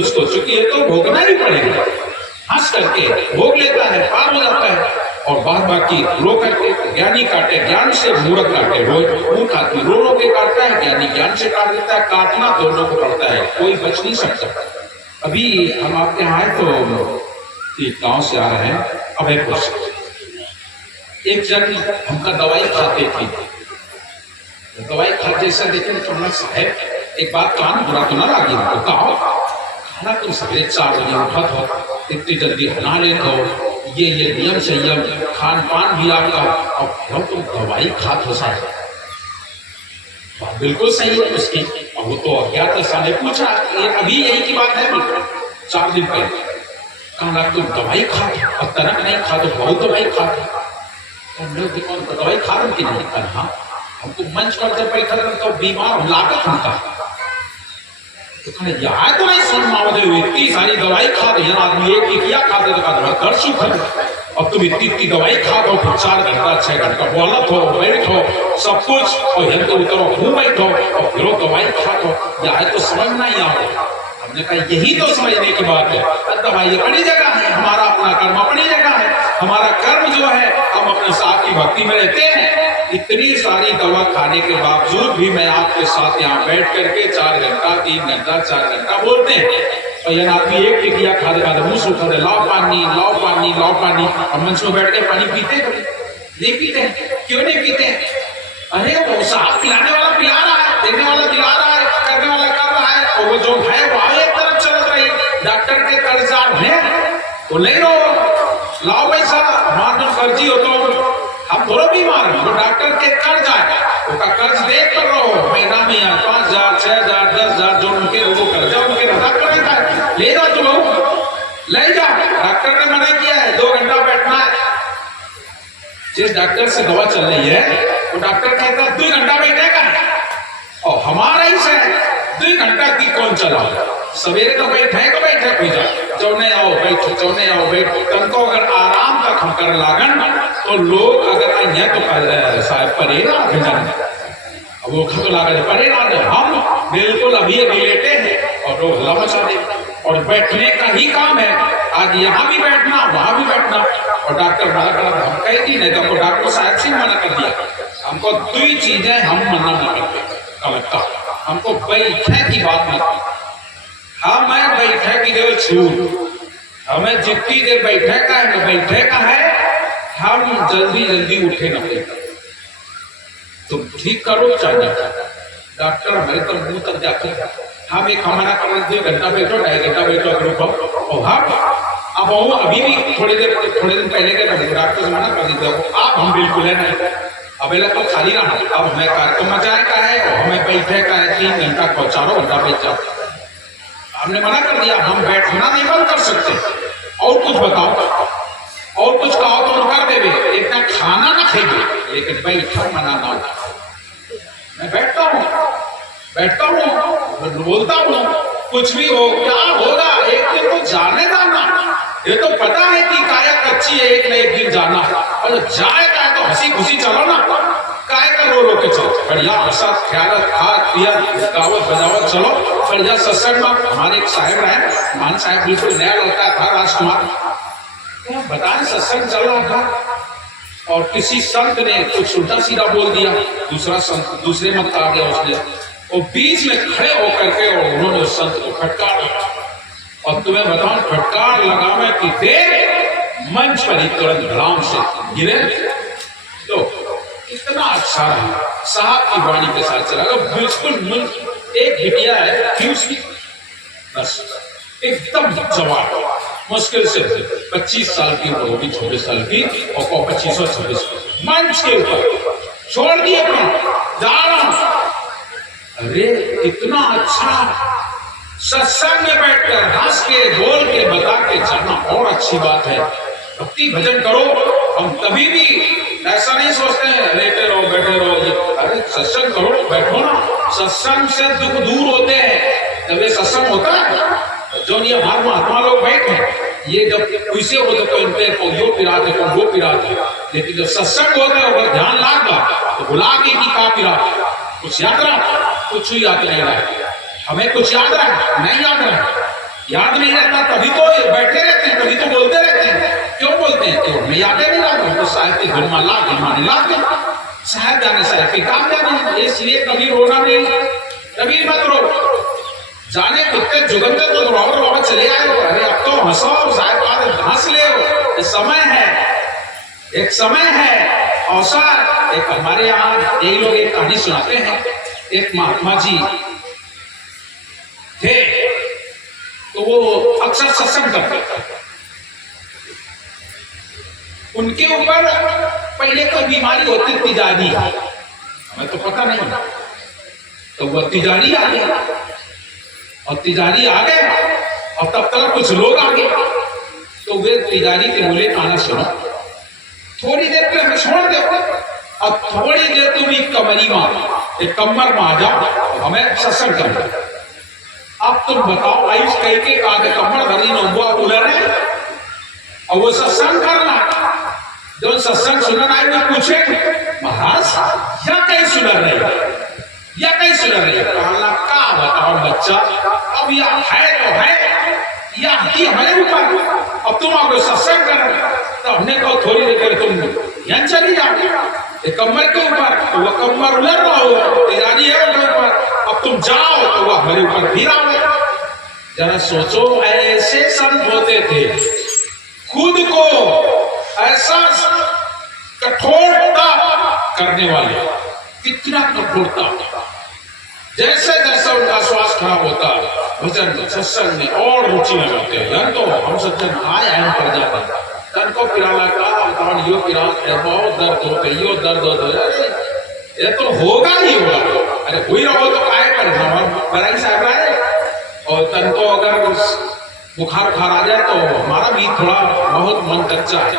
उसको, चूंकि ये तो भोगना ही पड़ेगा। हंस करके भोग लेता है, पार हो जाता है। और बाद बाकी रो करके, ज्ञानी काटे ज्ञान से, मूर्ख काटे मूर्ख आदमी रो रो के काटता है, ज्ञानी ज्ञान से काट देता है। काटना दोनों को पड़ता है, कोई बच नहीं सकता। अभी हम आपके यहाँ आए तो एक गांव से आ रहे हैं अभयपुर से, एक जन हमका दवाई खाते थे, दवाई खाते जैसा देखे तो मैं साहब एक बात कहा, बुरा तो ना लगी हमको, कहा खाना तुम सवेरे 4 बजे उठा हो, इतनी जल्दी बना लेते हो, ये नियम संयम खान पान भी आपका, और तुम दवाई खाते हो साहब। बिल्कुल सही है उसकी, और वो तो अज्ञात था, ने पूछा अभी यही की बात है, 4 दिन पहले कहा तुम दवाई खाते, और तरक नहीं खाते, बहुत दवाई खाते, दवाई खा रहे कि नहीं? कहा हमको मंच पर जब बैठा तो बीमार लागत हमका, तो कहा यार तो नहीं सुन माओदे, इतनी सारी दवाई खा रहे हैं आदमी, एक टिकिया खाते तो कर सुख है, और तुम इतनी दवाई खा दो, 4 घंटा 6 घंटा बोलत हो, बैठो सब कुछ, और यहाँ तो उतरो घूम बैठो, और फिर दवाई खा दो, यार तो समझ नहीं आ रहा। हमने कहा यही तो समझने की बात है, दवाई अपनी जगह है, हमारा अपना कर्म अपनी जगह है, हमारा कर्म जो है हम अपने साथ की भक्ति में रहते हैं। इतनी सारी दवा खाने के बावजूद भी मैं आपके साथ यहाँ बैठ करके 4 घंटा 3 घंटा 4 घंटा बोलते हैं, और यह आदमी एक टिकिया खा देगा, मुंह सूखा दे, लाओ पानी लाओ पानी लाओ पानी, और मंच में बैठ के पानी पीते नहीं पीते हैं? क्यों नहीं पीते हैं? अरे वो साहब पिलाने वाला पिला रहा है, देने वाला दिला रहा है, करने वाला कर रहा है, और वो जो है वो एक तरफ चल रही। डॉक्टर के कर्जदार हैं वो नहीं रो, लाओ पैसा, हमारा तो कर्जी हो तो हम थोड़ा बीमार हैं, तो डॉक्टर के कर्ज आए, उसका कर्ज देख कर रहो, महीना में 5,000 6,000 10,000 जो उनके वो कर्जा उनके डॉक्टर ने ले जाओ, तुम ले जाओ, डॉक्टर ने मना किया है 2 घंटा बैठना है। जिस डॉक्टर से दवा चल रही है वो डॉक्टर कहता है 2 घंटा बैठेगा, और हमारा ही से 2 घंटा की कौन चला, सवेरे तो बैठे तो बैठे कोई जा, चौने आओ बैठो, चौने आओ बैठो, तनको अगर आराम तक हम कर लागन तो लोग अगर आइए तो साहब परेगा भजन, वो खत लागत परेगा, हम बिल्कुल अभी लेटे हैं और लोग हल्ला मचा दे, और बैठने का ही काम है, आज यहाँ भी बैठना वहां भी बैठना, और डॉक्टर मना कर, हम कह दी नहीं तो डॉक्टर साहब से मना कर दिया, हमको 2 चीजें हम मना न करते, हमको बैठने की बात नहीं, हमें बैठे की देव छूट, हमें जितनी देर बैठे का है ना बैठे का है, हम जल्दी जल्दी उठे न बैठे, तुम ठीक करो चाहे डॉक्टर हमारे तो मुंह तक जाते हैं, हम एक हमारा करना 2 घंटा बैठो 2.5 घंटा बैठो ग्रुप, और हम अब वो अभी भी थोड़ी दिन पहले के डॉक्टर से मना कर दीजिए, आप हम बिल्कुल है नहीं, अब तो खाली रहा, अब हमें कार्यक्रम मचाए का है, और हमें बैठे का है 3 घंटा को 4 घंटा बैठ जाओ, हमने मना कर दिया, हम बैठना नहीं बंद कर सकते, और कुछ बताओ, और कुछ कहो तो कर देवे, इतना खाना ना खेगे, लेकिन बैठा मना ना, मैं बैठता हूँ बोलता हूँ, कुछ भी हो क्या होगा, एक दिन तो जाने जाना, ये तो पता है कि काया कच्ची है, एक न एक दिन जाना, और जाए का है तो हंसी खुशी चलो ना, काय का रो के चलो, बढ़िया हंसा ख्याल खा पिया गावत बजावत चलो, बढ़िया सत्संग में। हमारे एक साहब रहे, मान साहब बिल्कुल नया लड़का था, राजकुमार, बताएं सत्संग चल रहा था, और किसी संत ने कुछ उल्टा सीधा बोल दिया, दूसरा संत दूसरे मत आ गया उसने, और बीच में खड़े होकर के और उन्होंने उस संत को फटकार लगा, और तुम्हें बताऊं फटकार लगावे की देर मंच पर ही तुरंत राम से गिरे, तो इतना अच्छा रहा, साहब की वाणी के साथ चला गया, बिल्कुल एक बिटिया है फ्यूज की, बस एकदम जवाब, मुश्किल से 25 साल की उम्र होगी, 26 साल की, और 25-26 मंच के ऊपर छोड़ दिए अपना, जा रहा हूं, अरे इतना अच्छा सत्संग में बैठकर हंस के बोल के बता के जाना और अच्छी बात है, भक्ति भजन करो, हम कभी भी ऐसा नहीं सोचते हैं लेटे रहो बैठे रहो, अरे सत्संग करो, बैठो ना, सत्संग से दुख दूर होते हैं, जब ये सत्संग होता है, जो ये हमारे महात्मा लोग बैठे ये जब कैसे हो तो इन पे यो पिरात है वो पिरात है, लेकिन जब सत्संग होता है अगर ध्यान लागा तो बुला के की का पिरात, कुछ याद रहा, कुछ याद नहीं रहा, हमें कुछ याद रहा नहीं याद रहा, याद नहीं रहता तभी तो बैठे रहते हैं, तभी तो बोलते रहते हैं। क्यों बोलते हैं? तो हमें याद नहीं रहता, तो साहब की धुन ला के मानी लाते साहब जाने साहब के काम जाने, इसलिए कभी रोना नहीं, कभी मत रो। जाने कितने जुगंदे तो और बाबा चले आए हो, अरे अब तो हंसो साहब बाद हंस ले हो, समय है, एक समय है अवसर। एक हमारे यहाँ यही लोग एक कहानी सुनाते हैं, एक महात्मा जी थे, तो वो अक्सर सत्संग करते, उनके ऊपर पहले कोई बीमारी होती तिजारी, हमें तो पता नहीं, तो वो तिजारी आ गया, और तिजारी आ गए और तब तक कुछ लोग आ गए, तो वे तिजारी के बोले खाना सुनो, थोड़ी देर पे हमें छोड़ दे, और थोड़ी देर तुम कमरी मार, एक कमर में आ जाओ, हमें सत्संग करना। अब तुम बताओ, आयुष कह के कमर धरी नौबुआ उलरे, और वो सत्संग करना, जो सत्संग सुनना आए वो पूछे महाराज या कहीं सुन रहे, या कहीं सुन रहे, का बताओ बच्चा, अब यह है तो है, या हमारे ऊपर, अब तुम आपको सत्संग कर, तो हमने कहा थोड़ी देर तुम यहाँ चली जाओ कमर के ऊपर, तो वह कमर उलट रहा हो, तैयारी है उनके ऊपर, अब तुम जाओ तो वह हमारे ऊपर फिर आओ। जरा सोचो, ऐसे संत होते थे, खुद को ऐसा कठोरता करने वाले, कितना कठोरता, जैसे जैसे उनका स्वास्थ्य खराब होता, भजन सत्संग में और रुचि लगाते हैं, तो हम सज्जन आए कर जाते, तन को पिराला का यो पिरा बहुत दर्द हो गई, यो दर्द हो गया, ये तो होगा ही होगा, अरे हुई रहो तो काय परेशान बराई साहब आए, और तन को अगर बुखार आ जाए तो हमारा भी थोड़ा बहुत मन कच्चा है,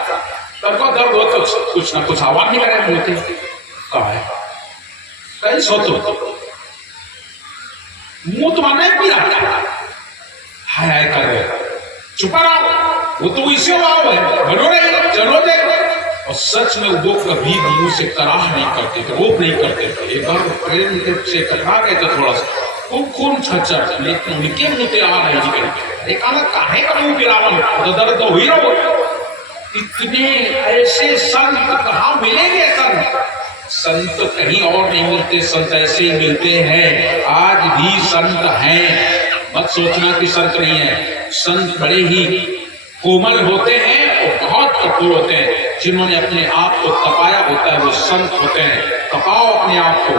तन को दर्द हो तो कुछ ना कुछ आवाज नहीं करे बोलते, कहा है कहीं सोचो मुंह तो नहीं पी रहा हाय कर रहे, चुपा रहो, वो तो इसे वाव है, बनो रहे चलो दे, और सच में वो कभी मुंह से कराह नहीं करते थे, रोक नहीं करते थे, एक बार प्रेम से कटरा गए थे थोड़ा सा, खून छचा, लेकिन उनके मुंह से आ नहीं निकलते, एक आना काहे का मुंह गिरावन, तो दर्द तो हुई रहो। इतने ऐसे संत कहाँ मिलेंगे? संत कहीं और नहीं मिलते, संत ऐसे ही मिलते हैं, आज भी संत हैं, मत सोचना कि संत नहीं है, संत बड़े ही कोमल होते हैं और बहुत कठोर होते हैं, जिन्होंने अपने आप को तपाया होता है वो संत होते हैं। तपाओ अपने आप को,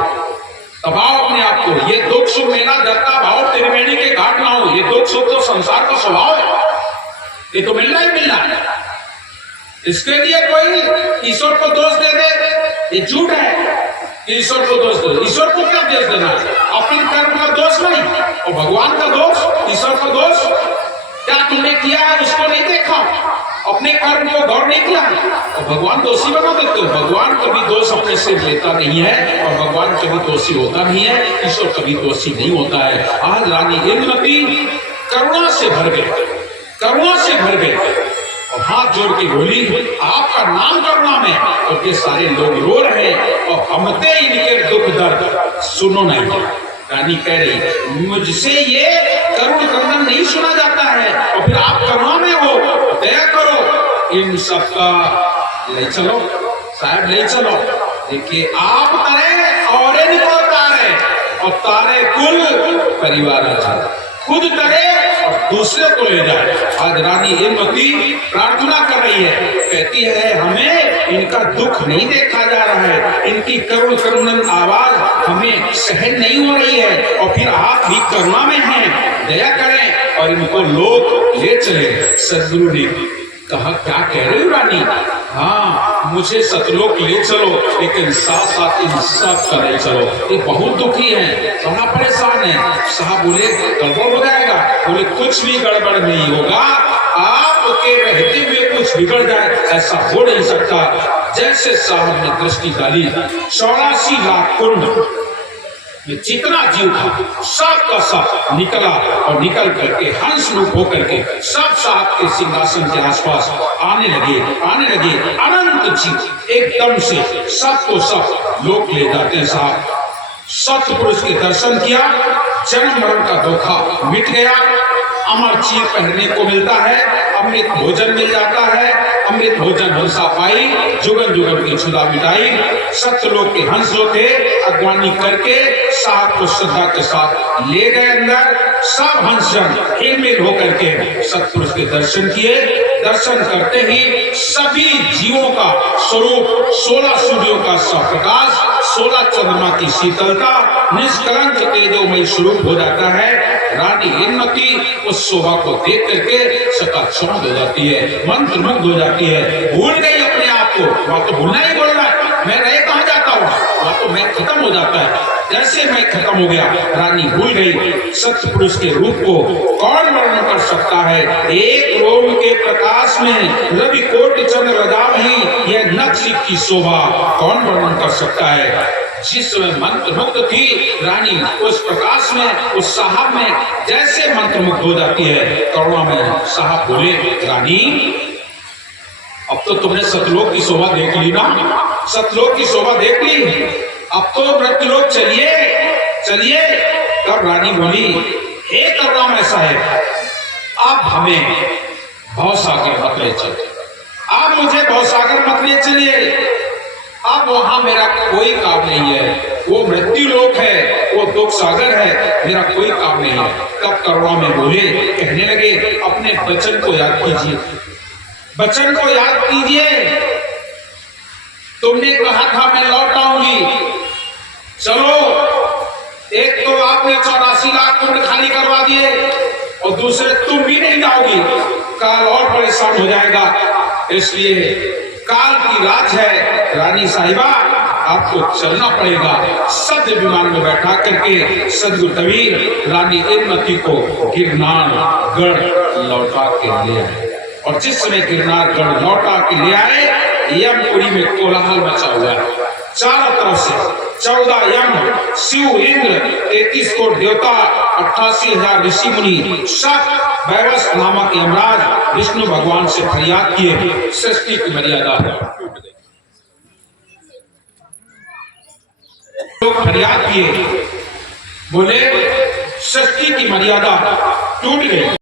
तपाओ अपने आप को, ये दुख सुख मेला जगता भाव त्रिवेणी के घाट ना हो, ये दुख सुख तो संसार का स्वभाव है, ये तो मिलना ही मिलना है, इसके लिए कोई ईश्वर को दोष दे दे, ये झूठ है, ईश्वर को दोष दे, ईश्वर को क्या दोष देना, अपने कर्म का दोष नहीं, और भगवान का दोष, ईश्वर का दोष, क्या तुमने किया है उसको नहीं देखा, अपने कर्म को गौर नहीं किया, और भगवान दोषी बना देते हो। भगवान कभी दोष अपने से लेता नहीं है, और भगवान कभी दोषी होता नहीं है, ईश्वर कभी दोषी नहीं होता है। आज रानी इंद्रमती करुणा से भर गए, करुणा से भर गए, और हाथ जोड़ के बोली आपका नाम करुणा में, और ये सारे लोग रो रहे हैं, और हमते इनके दुख दर्द सुनो नहीं। रानी कह रही मुझसे ये करुण क्रंदन नहीं सुना जाता है, और फिर आप करुणा में हो, दया करो, इन सबका ले चलो साहब, ले चलो, देखिए आप तरे और इनको तारे, और तारे कुल परिवार खुद तरे और दूसरे को ले जाए। आज रानी इंद्रमती प्रार्थना कर रही है, कहती है हमें इनका दुख नहीं देखा जा रहा है, इनकी करुण करुणन आवाज हमें सहन नहीं हो रही है, और फिर आप ही करुणा में हैं, दया करें और इनको लोग ले चले। सदगुरु ने कहा क्या कह रहे हो रानी? हाँ मुझे सतलोक ले चलो, लेकिन साथ साथ इंसाफ करे चलो, ये बहुत दुखी है, बड़ा परेशान है। साहब बोले गड़बड़ हो जाएगा, बोले कुछ भी गड़बड़ नहीं होगा, आपके रहते हुए कुछ बिगड़ जाए ऐसा हो नहीं सकता। जैसे साहब ने दृष्टि डाली 84 लाख कुंड में जितना जीव था सब का सब निकला, और निकल करके हंस रूप होकर के सब साहब के सिंहासन के आसपास आने लगे, आने लगे। अनंत जीव एकदम से सबको सब लोग ले जाते हैं। साहब सत्पुरुष के दर्शन किया, जन्म मरण का धोखा मिट गया, अमर चीर पहनने को मिलता है, अमृत भोजन मिल जाता है। अमृत भोजन हंसा पाई, जुगन जुगन की क्षुधा मिटाई। सत्यलोक के हंस जो थे अगवानी करके साहब को श्रद्धा के साथ ले गए अंदर। सब हंसजन हिलमिल होकर के सतपुरुष के दर्शन किए। दर्शन करते ही सभी जीवों का स्वरूप 16 सूर्यों का स्वप्रकाश, 16 चंद्रमा की शीतलता, निष्कलंक तेजोमय स्वरूप हो जाता है। रानी हिमवती उस शोभा को देख करके सकाक्षम हो जाती है, मंत्रमुग्ध हो जाती है, भूल गई अपने आप को। वहां तो भूलना ही बोलना है, मैं रह कहां जाता हूँ, वहां तो मैं खत्म हो जाता है। जैसे मैं खत्म हो गया, रानी भूल गई सत्पुरुष के रूप को। कौन वर्णन कर सकता है? एक रोम के प्रकाश में रवि कोटि चंद्र रदामहि, यह नक्श की शोभा कौन वर्णन कर सकता है? जिस समय मंत्रमुग्ध थी रानी, उस प्रकाश में, उस साहब में जैसे मंत्रमुग्ध हो जाती है। करुणा में साहब बोले, रानी अब तो तुमने सतलोक की शोभा देख ली ना, सतलोक की शोभा देख ली, अब तो मृत्युलोक चलिए चलिए। तब रानी बोली, हे करुणा ऐसा है, आप हमें भवसागर मत ले चलिए, आप मुझे भवसागर मत ले चलिए, अब वहां मेरा कोई काम नहीं है। वो मृत्यु लोक है, वो दुख सागर है, मेरा कोई काम नहीं है। तब करुणा में बोले, कहने लगे, अपने वचन को याद कीजिए, वचन को याद कीजिए। तुमने कहा था मैं लौट आऊंगी, चलो एक तो आपने 84 लाख कुंड खाली करवा दिए और दूसरे तुम भी नहीं जाओगी, काल और परेशान हो जाएगा। इसलिए काल की रात है रानी साहिबा, आपको चलना पड़ेगा। सत्य विमान में बैठा करके सदगुरु कबीर रानी हिमवती को गिरनार गढ़ लौटा के ले आए। और जिस समय गिरनार गढ़ लौटा के ले आए, यमपुरी में कोलाहल मचा हुआ है। चारों तरफ से 14 यम, शिव, इंद्र, 33 कोट देवता, 88,000 ऋषि मुनि, सब वैवस नामक यमराज विष्णु भगवान से फरियाद किए। सृष्टि की मर्यादा लोग फरियाद किए, बोले सृष्टि की मर्यादा टूट गई।